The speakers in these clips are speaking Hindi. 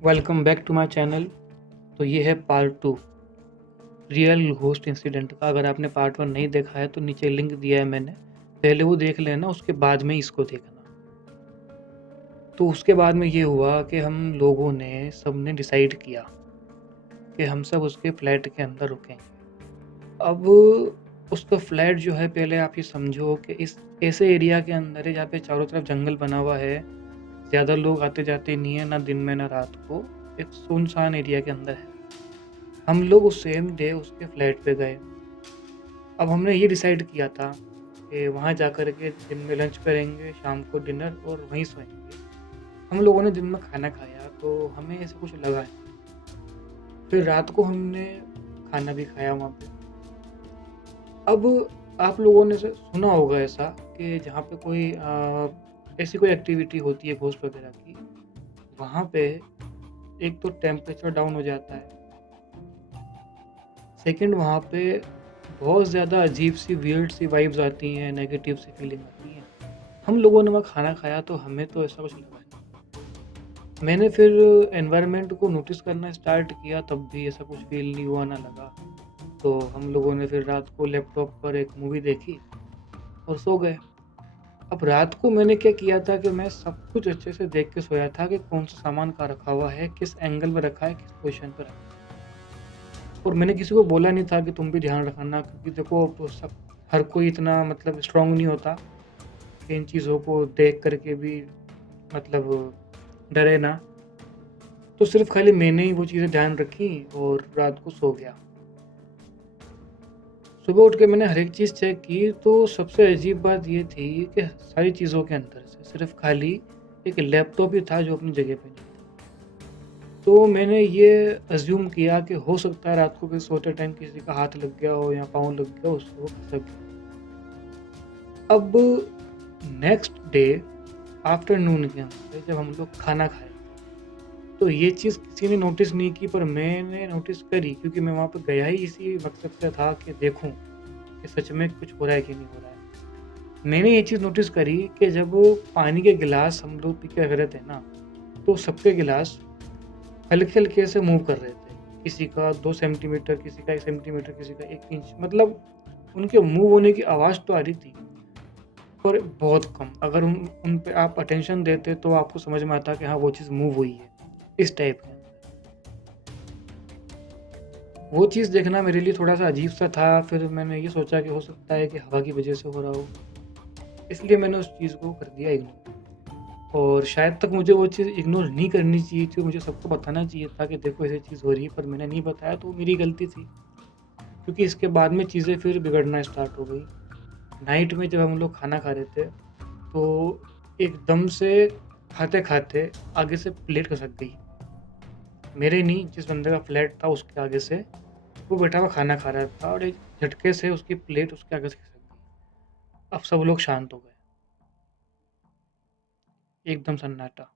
Welcome back to my channel. तो ये है पार्ट 2 रियल घोस्ट इंसिडेंट का। अगर आपने पार्ट 1 नहीं देखा है तो नीचे लिंक दिया है मैंने, पहले वो देख लेना, उसके बाद में इसको देखना। तो उसके बाद में ये हुआ कि हम लोगों ने सबने डिसाइड किया कि हम सब उसके फ्लैट के अंदर रुकेंगे। अब उसका फ्लैट जो है, पहले आप ये समझो कि इस ऐसे एरिया के अंदर है जहाँ पे चारों तरफ जंगल बना हुआ है, ज़्यादा लोग आते जाते नहीं है, ना दिन में ना रात को। एक सुनसान एरिया के अंदर है। हम लोग उस सेम डे उसके फ्लैट पे गए। अब हमने ये डिसाइड किया था कि वहाँ जा कर के दिन में लंच करेंगे, शाम को डिनर और वहीं सोएंगे। हम लोगों ने दिन में खाना खाया तो हमें ऐसा कुछ लगा नहीं। फिर रात को हमने खाना भी खाया वहाँ पे। अब आप लोगों ने सुना होगा ऐसा कि जहाँ पे कोई ऐसी कोई एक्टिविटी होती है घोस्ट वगैरह की, वहाँ पे एक तो टेम्परेचर डाउन हो जाता है, सेकंड वहाँ पे बहुत ज़्यादा अजीब सी वियर्ड सी वाइब्स आती हैं, नेगेटिव सी फीलिंग आती है। हम लोगों ने वहाँ खाना खाया तो हमें तो ऐसा कुछ लगा नहीं। मैंने फिर एनवायरनमेंट को नोटिस करना स्टार्ट किया, तब भी ऐसा कुछ फील नहीं हुआ, ना लगा। तो हम लोगों ने फिर रात को लैपटॉप पर एक मूवी देखी और सो गए। अब रात को मैंने क्या किया था कि मैं सब कुछ अच्छे से देख के सोया था कि कौन सा सामान कहाँ रखा हुआ है, किस एंगल में रखा है, किस पोजीशन पे रखा है। और मैंने किसी को बोला नहीं था कि तुम भी ध्यान रखना, क्योंकि देखो अब सब हर कोई इतना मतलब स्ट्रांग नहीं होता कि इन चीज़ों को देख करके भी मतलब डरे ना। तो सिर्फ खाली मैंने ही वो चीज़ें ध्यान रखी और रात को सो गया। सुबह उठ के मैंने हर एक चीज़ चेक की तो सबसे अजीब बात ये थी कि सारी चीज़ों के अंदर से सिर्फ खाली एक लैपटॉप ही था जो अपनी जगह पे नहीं था। तो मैंने ये अज्यूम किया कि हो सकता है रात को भी सोते टाइम किसी का हाथ लग गया हो या पाँव लग गया, उससे वो खसक गया। अब नेक्स्ट डे आफ्टरनून के अंदर जब हम लोग खाना खाए तो ये चीज़ किसी ने नोटिस नहीं की, पर मैंने नोटिस करी, क्योंकि मैं वहाँ पे गया ही इसी मकसद से था कि देखूं कि सच में कुछ हो रहा है कि नहीं हो रहा है। मैंने ये चीज़ नोटिस करी कि जब वो पानी के गिलास हम लोग पी के रख रहे थे ना, तो सबके गिलास हल्के-हल्के से मूव कर रहे थे। किसी का 2 सेंटीमीटर, किसी का 1 सेंटीमीटर, किसी का 1 इंच, मतलब उनके मूव होने की आवाज़ तो आ रही थी, पर बहुत कम। अगर उन पे आप अटेंशन देते तो आपको समझ में आता कि हाँ, वो चीज़ मूव हुई है, इस टाइप का। वो चीज़ देखना मेरे लिए थोड़ा-सा अजीब-सा था। फिर मैंने ये सोचा कि हो सकता है कि हवा की वजह से हो रहा हो, इसलिए मैंने उस चीज़ को कर दिया इग्नोर। और शायद तक मुझे वो चीज़ इग्नोर नहीं करनी चाहिए थी, मुझे सबको बताना चाहिए था कि देखो ऐसी चीज़ हो रही है, पर मैंने नहीं बताया, तो मेरी गलती थी। क्योंकि इसके बाद में चीज़ें फिर बिगड़ना स्टार्ट हो गई। नाइट में जब हम लोग खाना खा रहे थे, तो एकदम से खाते-खाते आगे से प्लेट खसक गई। मेरे नहीं, जिस बंदे का फ्लैट था उसके आगे से। वो बैठा हुआ खाना खा रहा था और एक झटके से उसकी प्लेट उसके आगे से खिसक गई। अब सब लोग शांत हो गए, एकदम सन्नाटा।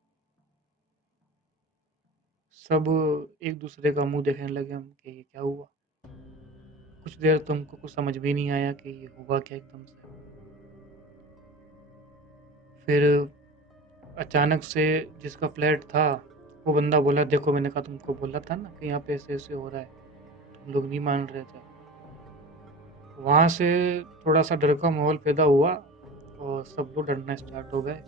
सब एक दूसरे का मुंह देखने लगे हम कि ये क्या हुआ। कुछ देर तो हमको कुछ समझ भी नहीं आया कि ये हुआ क्या एकदम से। फिर अचानक से जिसका फ्लैट था, वो बंदा बोला, देखो मैंने कहा तुमको बोला था ना कि यहाँ पे ऐसे ऐसे हो रहा है, तुम लोग नहीं मान रहे थे। वहाँ से थोड़ा सा डर का माहौल पैदा हुआ और सब लोग डरना स्टार्ट हो गए।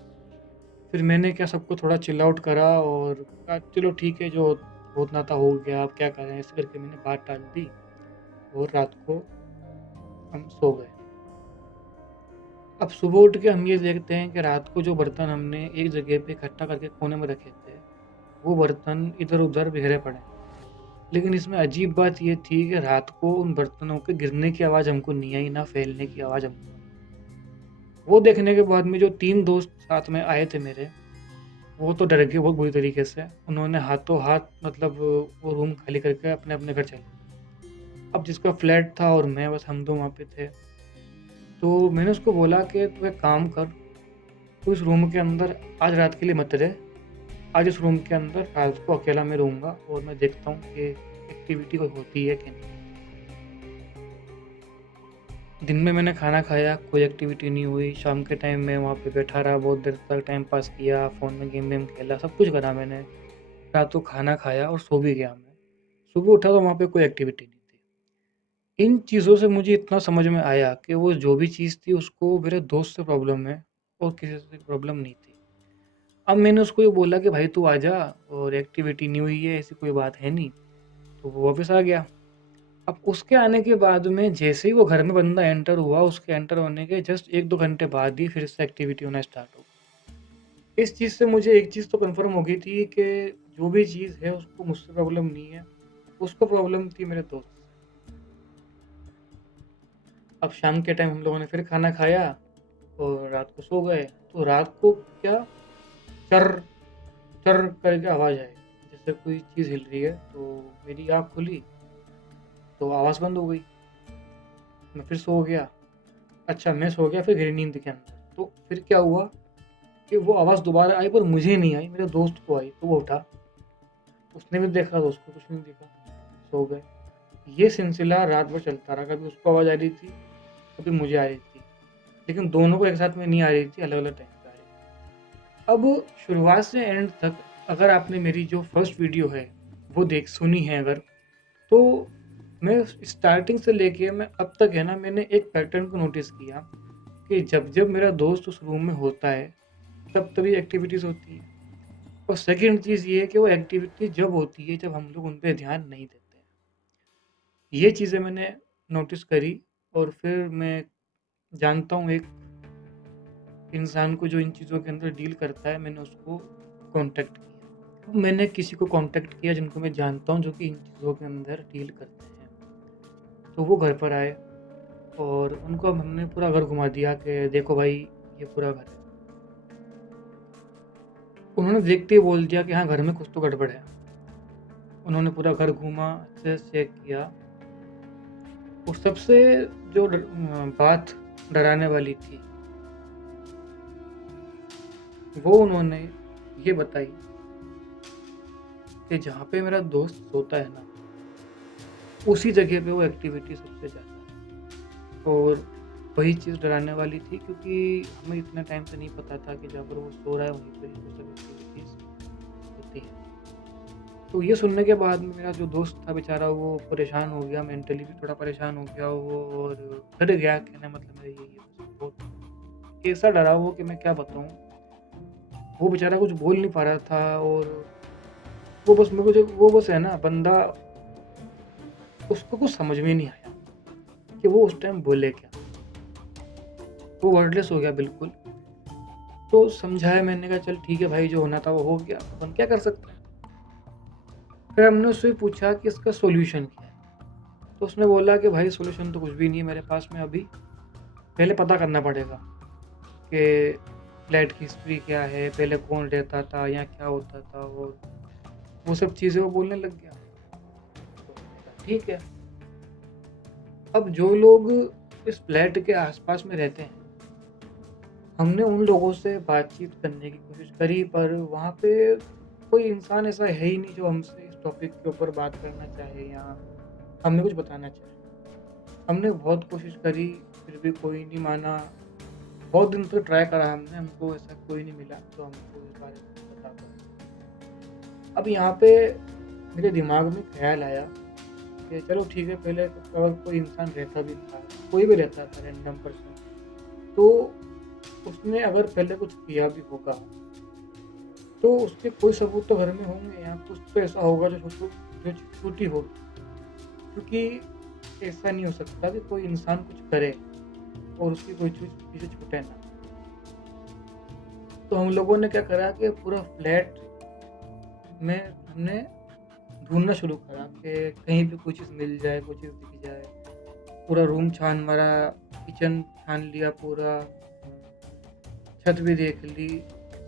फिर मैंने क्या सबको थोड़ा चिल आउट करा और कहा चलो ठीक है, जो होना था हो गया, अब क्या करें, ऐसे करके मैंने बात टाल दी और रात को हम सो गए। अब सुबह उठ के हम ये देखते हैं कि रात को जो बर्तन हमने एक जगह पे इकट्ठा करके कोने में रखे थे, वो बर्तन इधर-उधर बिखरे पड़े हैं। लेकिन इसमें अजीब बात ये थी कि रात को उन बर्तनों के गिरने की आवाज़ हमको नहीं आई, ना फैलने की आवाज़ हमको आई। वो देखने के बाद में जो 3 दोस्त साथ में आए थे मेरे, वो तो डर गए बहुत बुरी तरीके से। उन्होंने हाथों-हाथ मतलब वो रूम खाली करके अपने-अपने घर चले गए। अब जिसका फ्लैट था और मैं, बस हम 2 वहाँ पे थे। तो मैंने उसको बोला कि तू एक काम कर, तू इस रूम के अंदर आज रात के लिए मत रह। आज इस रूम के अंदर रात को अकेला मैं रहूँगा और मैं देखता हूँ कि एक्टिविटी कोई होती है कि नहीं। दिन में मैंने खाना खाया, कोई एक्टिविटी नहीं हुई। शाम के टाइम मैं वहाँ पे बैठा रहा, बहुत देर तक टाइम पास किया, फ़ोन में गेम वेम खेला, सब कुछ करा मैंने। रात को खाना खाया और सो भी गया मैं। सुबह उठा तो वहाँ पे कोई एक्टिविटी नहीं थी। इन चीज़ों से मुझे इतना समझ में आया कि वो जो भी चीज़ थी उसको मेरे दोस्त से प्रॉब्लम है और किसी से प्रॉब्लम नहीं थी। अब मैंने उसको ये बोला कि भाई तू आजा और एक्टिविटी नहीं हुई है, ऐसी कोई बात है नहीं। तो वो वापस आ गया। अब उसके आने के बाद में जैसे ही वो घर में बंदा एंटर हुआ, उसके एंटर होने के जस्ट 1-2 घंटे बाद ही फिर से एक्टिविटी होना स्टार्ट हो गई। इस चीज़ से मुझे एक चीज़ तो कन्फर्म हो गई थी कि जो भी चीज़ है उसको मुझसे प्रॉब्लम नहीं है, उसको प्रॉब्लम थी मेरे दोस्त से। अब शाम के टाइम हम लोगों ने फिर खाना खाया और रात को सो गए। तो रात को क्या चर चर करके आवाज़ आई, जैसे कोई चीज़ हिल रही है। तो मेरी आँख खुली तो आवाज़ बंद हो गई। मैं फिर सो गया। अच्छा, मैं सो गया फिर गहरी नींद के अंदर। तो फिर क्या हुआ कि वो आवाज़ दोबारा आई पर मुझे नहीं आई, मेरे दोस्त को आई। तो वो उठा, उसने भी देखा तो उसको कुछ नहीं दिखा, सो गए। ये सिलसिला रात भर चलता रहा, कभी उसको आवाज़ आ रही थी, कभी मुझे आ रही थी। लेकिन दोनों को एक साथ में नहीं आ रही थी, अलग-अलग टाइम पे आ रही थी। अब शुरुआत से एंड तक अगर आपने मेरी जो फर्स्ट वीडियो है वो सुनी है अगर, तो मैं स्टार्टिंग से लेके मैं अब तक है ना, मैंने एक पैटर्न को नोटिस किया कि जब मेरा दोस्त उस रूम में होता है तब तभी एक्टिविटीज़ होती है। और सेकंड चीज़ ये है कि वो एक्टिविटी जब होती है जब हम लोग उन पे ध्यान नहीं देते हैं। ये चीज़ें मैंने नोटिस करी और फिर मैं जानता हूँ एक इंसान को जो इन चीज़ों के अंदर डील करता है, मैंने उसको कॉन्टैक्ट किया। तो मैंने किसी को कॉन्टैक्ट किया जिनको मैं जानता हूँ जो कि इन चीज़ों के अंदर डील करते हैं। तो वो घर पर आए और उनको हमने पूरा घर घुमा दिया कि देखो भाई ये पूरा घर है। उन्होंने देखते ही बोल दिया कि हाँ, घर में कुछ तो गड़बड़ है। उन्होंने पूरा घर घूमा, अच्छे से चेक किया। और सबसे जो बात डराने वाली थी, वो उन्होंने ये बताई कि जहाँ पे मेरा दोस्त सोता है ना, उसी जगह पे वो एक्टिविटी सबसे ज़्यादा है। और वही चीज़ डराने वाली थी क्योंकि हमें इतने टाइम से नहीं पता था कि जहाँ पर वो सो रहा है वहीं पे वो सब एक्टिविटीज़ होती हैं। तो ये सुनने के बाद में मेरा जो दोस्त था बेचारा वो परेशान हो गया, मेंटली भी थोड़ा परेशान हो गया वो और डर गया। कहने मतलब मेरा यही है, बस बहुत ऐसा डरा वो कि मैं क्या बताऊँ। वो बेचारा कुछ बोल नहीं पा रहा था और वो बस मेरे को जो वो बस है ना बंदा, उसको कुछ समझ में नहीं आया कि वो उस टाइम बोले क्या। वो वर्डलेस हो गया बिल्कुल। तो समझाया मैंने, कहा चल ठीक है भाई, जो होना था वो हो गया, अपन क्या कर सकते हैं। फिर हमने उससे पूछा कि इसका सॉल्यूशन क्या है। तो उसने बोला कि भाई सॉल्यूशन तो कुछ भी नहीं है मेरे पास में अभी, पहले पता करना पड़ेगा कि फ्लैट की हिस्ट्री क्या है, पहले कौन रहता था, यहाँ क्या होता था, और वो सब चीज़ें वो बोलने लग गया। तो मैंने कहा ठीक है। अब जो लोग इस फ्लैट के आसपास में रहते हैं, हमने उन लोगों से बातचीत करने की कोशिश करी पर वहाँ पे कोई इंसान ऐसा है ही नहीं जो हमसे इस टॉपिक के ऊपर बात करना चाहे या हमें कुछ बताना चाहे। हमने बहुत कोशिश करी, फिर भी कोई नहीं माना। बहुत दिन तक ट्राई करा हमने, हमको ऐसा कोई नहीं मिला जो हमको इस बारे में बता पाए। अब यहाँ पे मेरे दिमाग में ख़्याल आया कि चलो ठीक है, पहले अगर कोई इंसान रहता भी था, कोई भी रहता था रैंडम पर्सन, तो उसने अगर पहले कुछ किया भी होगा, तो उसके कोई सबूत तो घर में होंगे या कुछ तो ऐसा होगा जो छूटी होगी। क्योंकि ऐसा नहीं हो सकता कि कोई इंसान कुछ करे और उसकी कोई चीज़ें छूटे ना। तो हम लोगों ने क्या करा कि पूरा फ्लैट में हमने ढूँढना शुरू करा कि कहीं पे कोई चीज़ मिल जाए, कोई चीज़ दिख जाए। पूरा रूम छान मारा, किचन छान लिया पूरा, छत भी देख ली,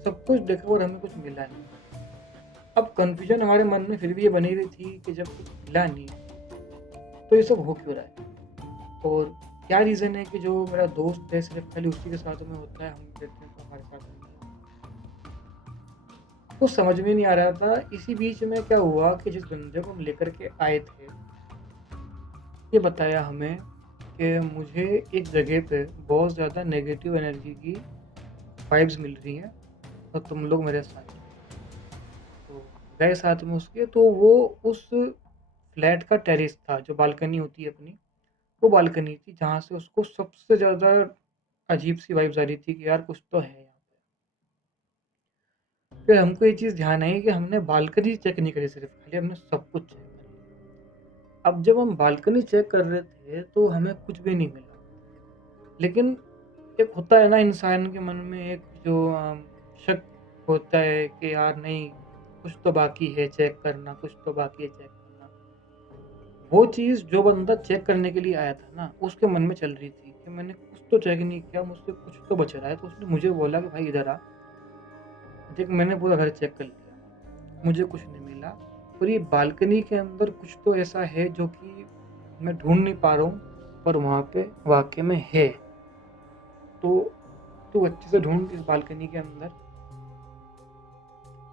सब कुछ देखा और हमें कुछ मिला नहीं। अब कन्फ्यूज़न हमारे मन में फिर भी ये बनी हुई थी कि जब कुछ मिला नहीं, तो ये सब हो क्यों रहा है? और क्या रीज़न है कि जो मेरा दोस्त है सिर्फ़ खाली उसी के साथ में होता है, हम कहते हैं तो हमारे साथ नहीं है। कुछ समझ में नहीं आ रहा था। इसी बीच में क्या हुआ कि जिस बंदे को हम लेकर के आए थे, ये बताया हमें कि मुझे एक जगह पे बहुत ज़्यादा नेगेटिव एनर्जी की वाइब्स मिल रही हैं और तुम लोग मेरे साथ चलो। तो गए साथ में उसके, तो वो उस फ्लैट का टेरेस था, जो बालकनी होती है अपनी, वो बालकनी थी जहाँ से उसको सबसे ज़्यादा अजीब-सी वाइब्स आ रही थी कि यार कुछ तो है यहाँ पे। फिर हमको ये चीज़ ध्यान आई कि हमने बालकनी चेक नहीं करी सिर्फ़, खाली हमने सब कुछ चेक कर लिया। अब जब हम बालकनी चेक कर रहे थे, तो हमें कुछ भी नहीं मिला। लेकिन एक होता है ना इंसान के मन में एक जो शक होता है कि यार नहीं, कुछ तो बाकी है चेक करना, कुछ तो बाकी है चेक करना। वो चीज़ जो बंदा चेक करने के लिए आया था ना, उसके मन में चल रही थी कि मैंने कुछ तो चेक नहीं किया, मुझसे कुछ तो बच रहा है। तो उसने मुझे बोला कि भाई इधर आ, देख मैंने पूरा घर चेक कर लिया, मुझे कुछ नहीं मिला। और ये बालकनी के अंदर कुछ तो ऐसा है जो कि मैं ढूँढ नहीं पा रहा हूँ, पर वहाँ पे वाक़ई में है। तो तू अच्छे से ढूँढ इस बालकनी के अंदर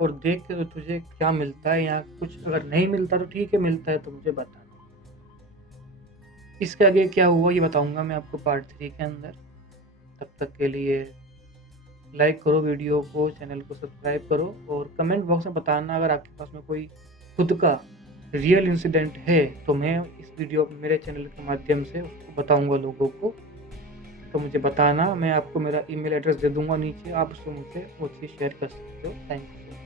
और देख के तो तुझे क्या मिलता है, या कुछ अगर नहीं मिलता तो ठीक है, मिलता है तो मुझे बताना। इसके आगे क्या हुआ ये बताऊँगा मैं आपको पार्ट 3 के अंदर। तब तक के लिए लाइक करो वीडियो को, चैनल को सब्सक्राइब करो और कमेंट बॉक्स में बताना अगर आपके पास में कोई खुद का रियल इंसिडेंट है, तो मैं इस वीडियो मेरे चैनल के माध्यम से उसको बताऊँगा लोगों को। तो मुझे बताना, मैं आपको मेरा ईमेल एड्रेस दे दूँगा नीचे, आप उससे मुझसे वो चीज़ शेयर कर सकते हो। Thank you.